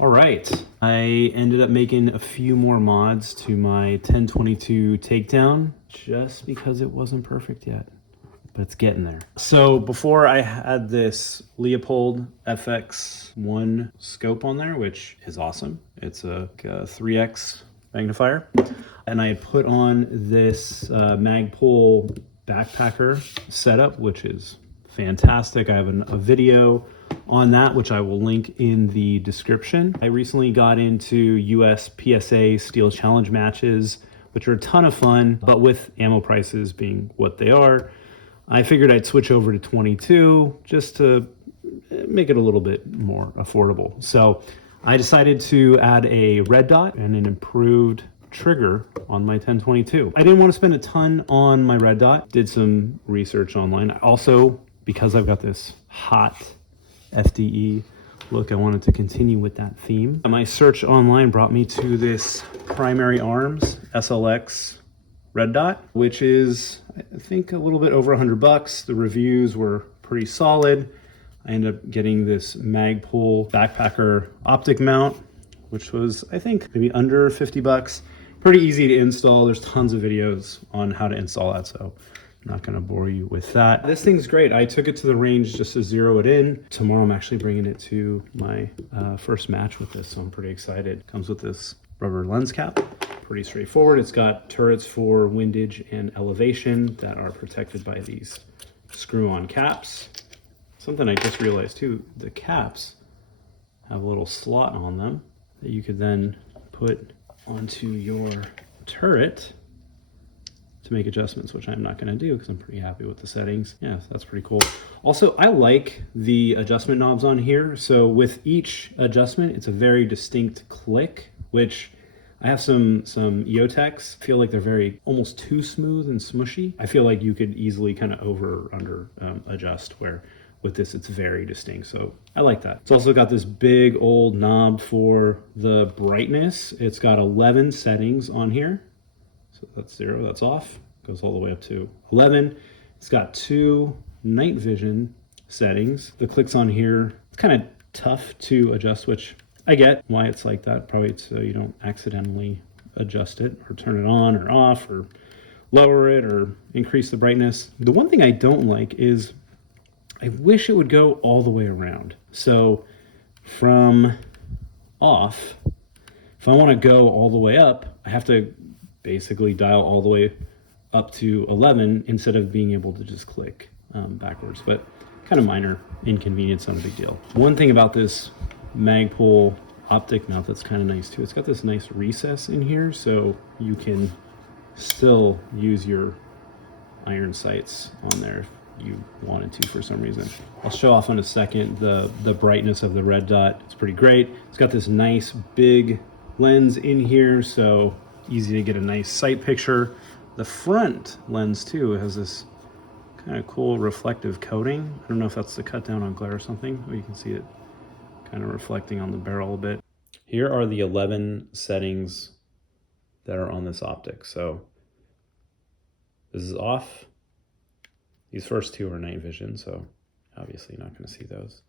All right, I ended up making a few more mods to my 1022 takedown just because it wasn't perfect yet, but it's getting there. So before I had this Leopold FX1 scope on there, which is awesome. It's a 3X magnifier. And I put on this Magpul backpacker setup, which is fantastic. I have a video on that, which I will link in the description. I recently got into USPSA Steel Challenge matches, which are a ton of fun, but with ammo prices being what they are, I figured I'd switch over to 22 just to make it a little bit more affordable. So I decided to add a red dot and an improved trigger on my 1022. I didn't want to spend a ton on my red dot, did some research online. Also, because I've got this hot FDE look, I wanted to continue with that theme. My search online brought me to this Primary Arms SLX red dot, which is, I think, a little bit over $100. The reviews were pretty solid. I ended up getting this Magpul backpacker optic mount, which was, I think, maybe under $50. Pretty easy to install. There's tons of videos on how to install that, so I'm not gonna bore you with that. This thing's great. I took it to the range just to zero it in. Tomorrow I'm actually bringing it to my first match with this, so I'm pretty excited. Comes with this rubber lens cap. Pretty straightforward. It's got turrets for windage and elevation that are protected by these screw-on caps. Something I just realized too, the caps have a little slot on them that you could then put onto your turret to make adjustments, which I'm not going to do because I'm pretty happy with the settings. Yeah, so that's pretty cool. Also, I like the adjustment knobs on here. So with each adjustment, it's a very distinct click, which I have some EOTechs feel like they're very almost too smooth and smushy. I feel like you could easily kind of over or under adjust, where with this it's very distinct, so I like that. It's also got this big old knob for the brightness. It's got 11 settings on here. So that's 0, that's off. Goes all the way up to 11. It's got 2 night vision settings. The clicks on here, it's kind of tough to adjust, which I get why it's like that. Probably so you don't accidentally adjust it or turn it on or off or lower it or increase the brightness. The one thing I don't like is I wish it would go all the way around. So from off, if I want to go all the way up, I have to basically dial all the way up to 11 instead of being able to just click backwards, but kind of minor inconvenience, not a big deal. One thing about this Magpul optic mount that's kind of nice too, it's got this nice recess in here, so you can still use your iron sights on there if you wanted to for some reason. I'll show off in a second the brightness of the red dot. It's pretty great. It's got this nice big lens in here, so easy to get a nice sight picture. The front lens too has this kind of cool reflective coating. I don't know if that's to cut down on glare or something, but you can see it kind of reflecting on the barrel a bit. Here are the 11 settings that are on this optic. So this is off. These first 2 are night vision, so obviously you're not going to see those.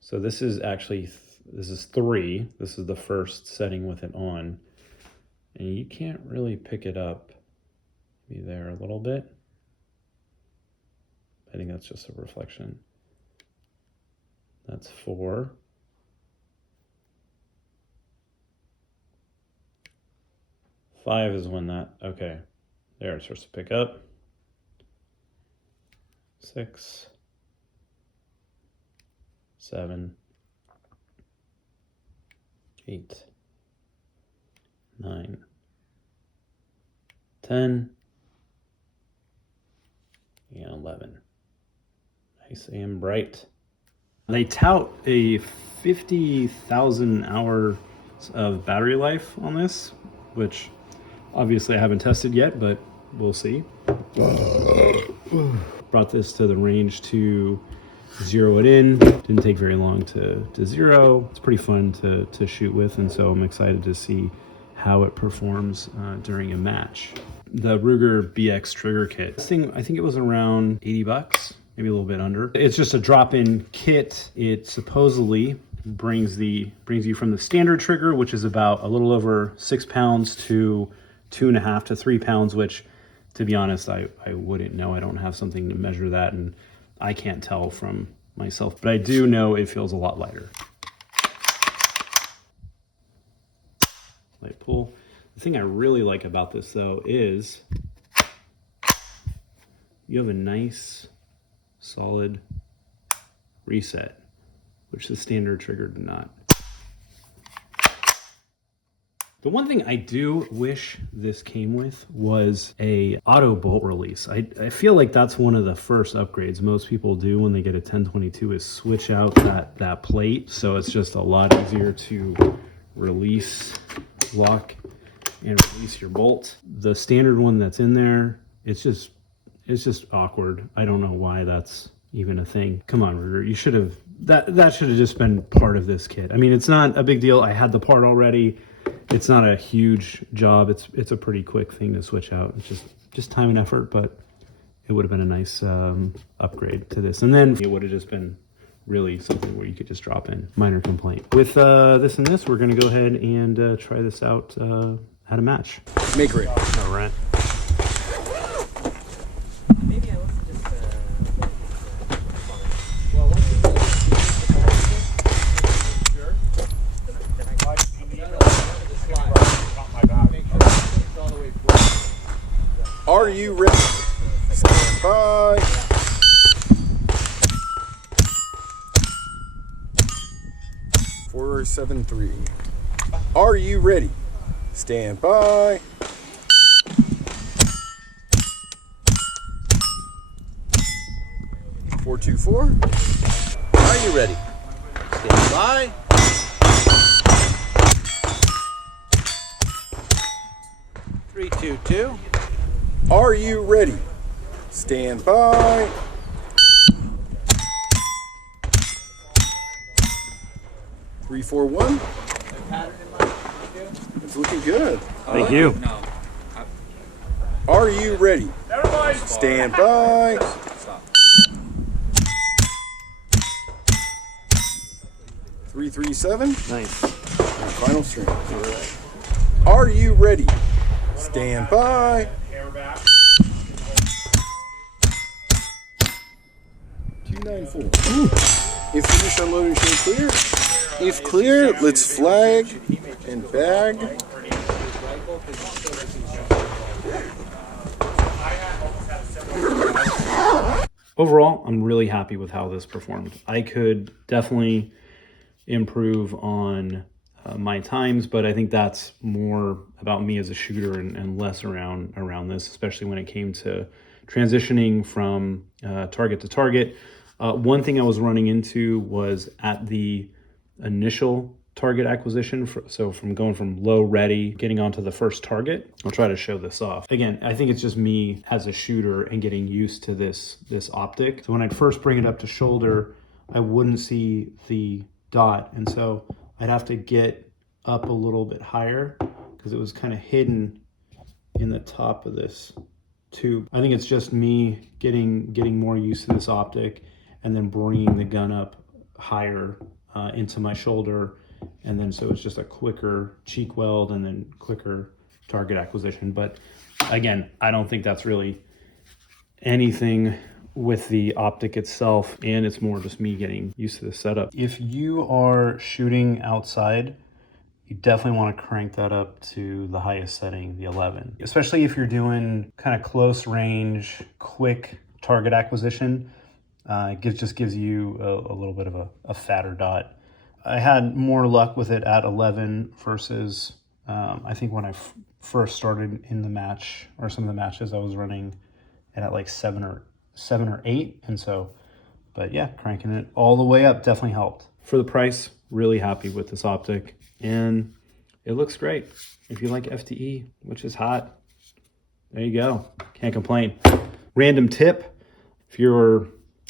So this is actually, this is 3. This is the first setting with it on. And you can't really pick it up. Maybe there a little bit. I think that's just a reflection. That's 4. Five is when that, okay. There, it starts to pick up. 6, 7, 8, 9, 10, and 11. Nice and bright. They tout a 50,000 hours of battery life on this, which obviously I haven't tested yet, but we'll see. Brought this to the range to zero it in. Didn't take very long to zero. It's pretty fun to shoot with, and so I'm excited to see how it performs during a match. The Ruger BX trigger kit. This thing, I think it was around $80, maybe a little bit under. It's just a drop-in kit. It supposedly brings you from the standard trigger, which is about a little over 6 pounds, to 2.5 to 3 pounds, which, to be honest, I wouldn't know. I don't have something to measure that, and I can't tell from myself, but I do know it feels a lot lighter. Light pull. The thing I really like about this, though, is you have a nice, solid reset, which the standard trigger did not. The one thing I do wish this came with was a auto bolt release. I feel like that's one of the first upgrades most people do when they get a 1022 is switch out that plate. So it's just a lot easier to release, lock, and release your bolt. The standard one that's in there, it's just awkward. I don't know why that's even a thing. Come on, Rotary, you should have, that should have just been part of this kit. I mean, it's not a big deal. I had the part already. It's not a huge job. It's a pretty quick thing to switch out. It's just time and effort, but it would have been a nice upgrade to this. And then it would have just been really something where you could just drop in. Minor complaint. With this and this, we're gonna go ahead and try this out at a match. Make it. All right. Maybe I wasn't just Are you ready? Stand by. Four, 7, 3. Are you ready? Stand by. Four, 2, 4. Are you ready? Stand by. 3, 2, 2. Are you ready? Stand by. 3, 4, 1. It's looking good. Thank you. Are you ready? Stand by. 3, 3, 7. Nice. And final string. Are you ready? Stand by. 294. If finished, unloading, show clear. If clear, let's flag and bag. Overall, I'm really happy with how this performed. I could definitely improve on my times, but I think that's more about me as a shooter and less around this, especially when it came to transitioning from target to target. One thing I was running into was at the initial target acquisition, so from going from low ready, getting onto the first target. I'll try to show this off. Again, I think it's just me as a shooter and getting used to this optic. So when I'd first bring it up to shoulder, I wouldn't see the dot, and so I'd have to get up a little bit higher because it was kind of hidden in the top of this tube. I think it's just me getting more used to this optic and then bringing the gun up higher into my shoulder, and then so it's just a quicker cheek weld and then quicker target acquisition. But again, I don't think that's really anything with the optic itself, and it's more just me getting used to the setup. If you are shooting outside, you definitely want to crank that up to the highest setting, the 11. Especially if you're doing kind of close range, quick target acquisition. It just gives you a little bit of a fatter dot. I had more luck with it at 11 versus I think when I first started in the match, or some of the matches, I was running it at like 7 or 8. And so, but yeah, cranking it all the way up definitely helped. For the price, really happy with this optic, and it looks great. If you like FTE, which is hot, there you go. Can't complain. Random tip, if you're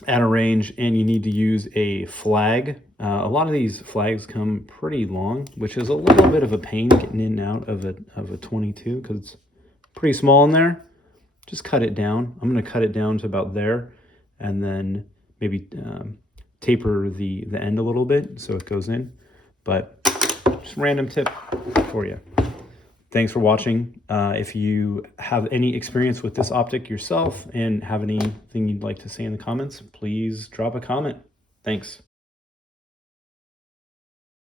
at a range and you need to use a flag, a lot of these flags come pretty long, which is a little bit of a pain getting in and out of a 22 because it's pretty small in there. Just cut it down. I'm going to cut it down to about there, and then maybe taper the end a little bit so it goes in. But just random tip for you. Thanks for watching. If you have any experience with this optic yourself and have anything you'd like to say in the comments, please drop a comment. Thanks.